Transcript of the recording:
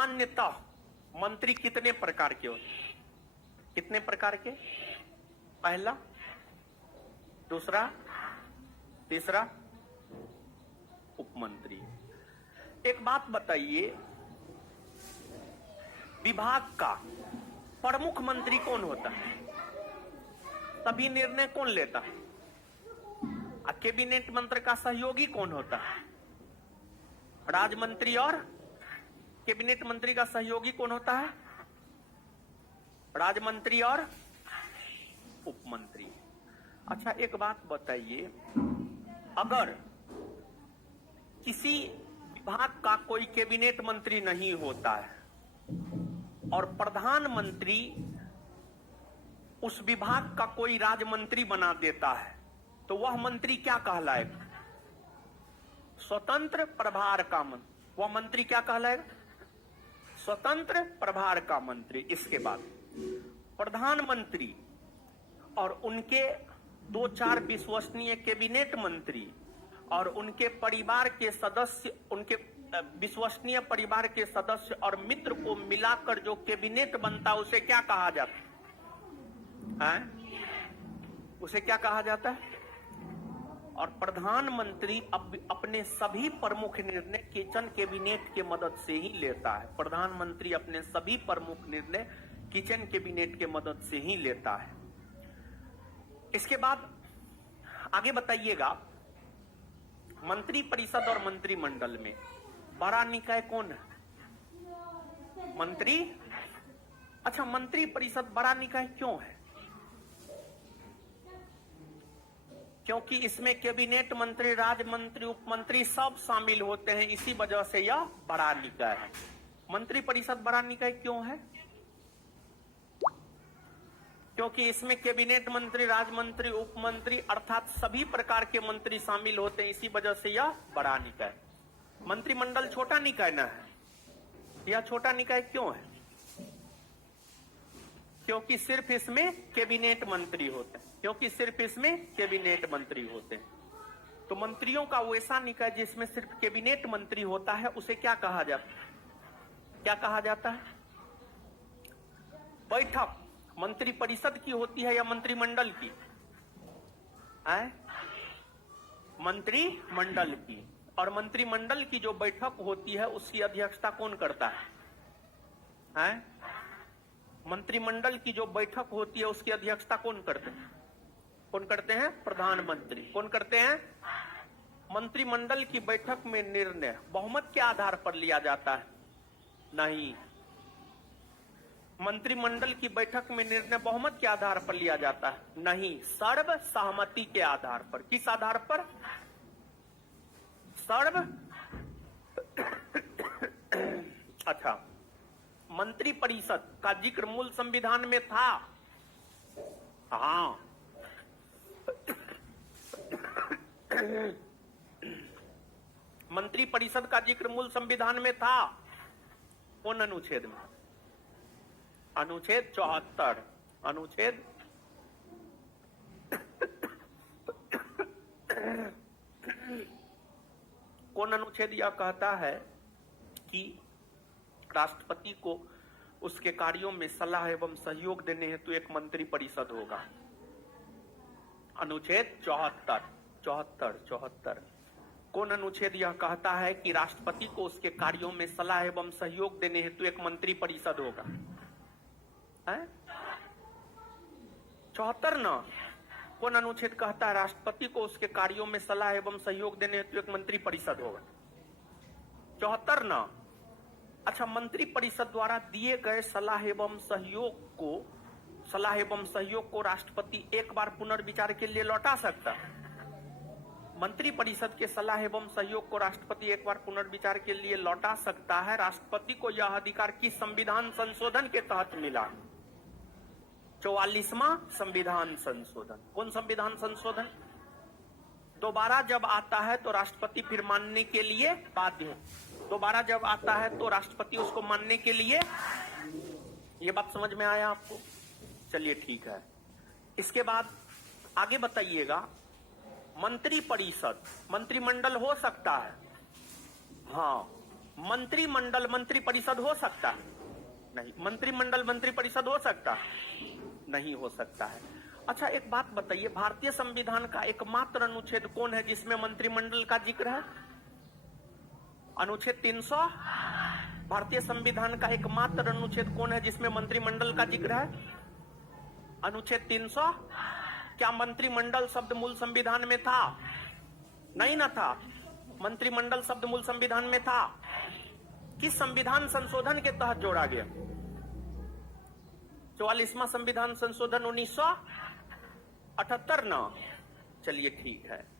सामान्यतः मंत्री कितने प्रकार के होते हैं? कितने प्रकार के? पहला, दूसरा, तीसरा, उपमंत्री। एक बात बताइए, विभाग का प्रमुख मंत्री कौन होता है? सभी निर्णय कौन लेता है? कैबिनेट मंत्री का सहयोगी कौन होता है? राज्य मंत्री। और कैबिनेट मंत्री का सहयोगी कौन होता है? राज्य मंत्री और उपमंत्री। अच्छा, एक बात बताइए, अगर किसी विभाग का कोई कैबिनेट मंत्री नहीं होता है और प्रधानमंत्री उस विभाग का कोई राज्य मंत्री बना देता है, तो वह मंत्री क्या कहलाएगा? स्वतंत्र प्रभार का मंत्री। वह मंत्री क्या कहलाएगा? स्वतंत्र प्रभार का मंत्री। इसके बाद प्रधानमंत्री और उनके 2-4 विश्वसनीय कैबिनेट मंत्री और उनके परिवार के सदस्य, उनके विश्वसनीय परिवार के सदस्य और मित्र को मिलाकर जो कैबिनेट बनता है उसे क्या कहा जाता है? उसे क्या कहा जाता है? और प्रधानमंत्री अपने सभी प्रमुख निर्णय किचन कैबिनेट के मदद से ही लेता है। प्रधानमंत्री अपने सभी प्रमुख निर्णय किचन कैबिनेट के मदद से ही लेता है। इसके बाद आगे बताइएगा, मंत्री परिषद और मंत्रिमंडल में बड़ा निकाय कौन है? मंत्री। अच्छा, मंत्री परिषद बड़ा निकाय क्यों है? क्योंकि इसमें कैबिनेट मंत्री, राज्य मंत्री, उपमंत्री सब शामिल होते हैं, इसी वजह से यह बड़ा निकाय है। मंत्री परिषद बड़ा निकाय क्यों है? क्योंकि इसमें कैबिनेट मंत्री, राज्य मंत्री, उपमंत्री अर्थात सभी प्रकार के मंत्री शामिल होते हैं, इसी वजह से यह बड़ा निकाय। मंत्रिमंडल छोटा निकाय ना है। यह छोटा निकाय क्यों है? क्योंकि सिर्फ इसमें कैबिनेट मंत्री होते हैं। क्योंकि सिर्फ इसमें कैबिनेट मंत्री होते हैं। तो मंत्रियों का वैसा निकाय जिसमें सिर्फ कैबिनेट मंत्री होता है उसे क्या कहा जाता है? क्या कहा जाता है? बैठक मंत्री परिषद की होती है या मंत्रिमंडल की? मंत्रिमंडल की। और मंत्रिमंडल की जो बैठक होती है उसकी अध्यक्षता कौन करता है? मंत्रिमंडल की जो बैठक होती है उसकी अध्यक्षता कौन करते हैं? कौन करते हैं? प्रधानमंत्री। कौन करते हैं? मंत्रिमंडल की बैठक में निर्णय बहुमत के आधार पर लिया जाता है? नहीं। मंत्रिमंडल की बैठक में निर्णय बहुमत के आधार पर लिया जाता है? नहीं, सर्वसहमति के आधार पर। किस आधार पर? अच्छा, मंत्री परिषद का जिक्र मूल संविधान में था? हाँ। मंत्री परिषद का जिक्र मूल संविधान में था। कौन अनुच्छेद में? अनुच्छेद 74। अनुच्छेद कौन अनुच्छेद यह कहता है कि राष्ट्रपति को उसके कार्यों में सलाह एवं सहयोग देने हेतु एक मंत्री परिषद होगा? अनुच्छेद 74। कौन अनुच्छेद यह कहता है कि राष्ट्रपति को उसके कार्यों में सलाह एवं सहयोग देने हेतु एक मंत्री परिषद होगा? 74 ना। कौन अनुच्छेद कहता है राष्ट्रपति को उसके कार्यों में सलाह एवं सहयोग देने हेतु एक मंत्री परिषद होगा? 74 ना। अच्छा, मंत्री परिषद द्वारा दिए गए सलाह एवं सहयोग को राष्ट्रपति एक बार पुनर्विचार के लिए लौटा सकता है? मंत्री परिषद के सलाह एवं सहयोग को राष्ट्रपति एक बार पुनर्विचार के लिए लौटा सकता है। राष्ट्रपति को यह अधिकार किस संविधान संशोधन के तहत मिला? 44वां संविधान संशोधन। कौन संविधान संशोधन? दोबारा जब आता है तो राष्ट्रपति फिर मानने के लिए बाध्य है। दोबारा जब आता है तो राष्ट्रपति उसको मानने के लिए। ये बात समझ में आया आपको? चलिए ठीक है। इसके बाद आगे बताइएगा, मंत्री परिषद मंत्रिमंडल हो सकता है? हाँ, मंत्रिमंडल मंत्री परिषद हो सकता है? नहीं। मंत्रिमंडल मंत्री परिषद हो सकता है? नहीं हो सकता है। अच्छा, एक बात बताइए, भारतीय संविधान का एकमात्र अनुच्छेद कौन है जिसमें मंत्रिमंडल का जिक्र है? अनुच्छेद 300। भारतीय संविधान का एकमात्र अनुच्छेद कौन है जिसमें मंत्रिमंडल का जिक्र है? अनुच्छेद 300। क्या मंत्रिमंडल शब्द मूल संविधान में था? नहीं ना था। मंत्रिमंडल शब्द मूल संविधान में था? किस संविधान संशोधन के तहत जोड़ा गया? 44वां संविधान संशोधन 1978 ना। चलिए ठीक है।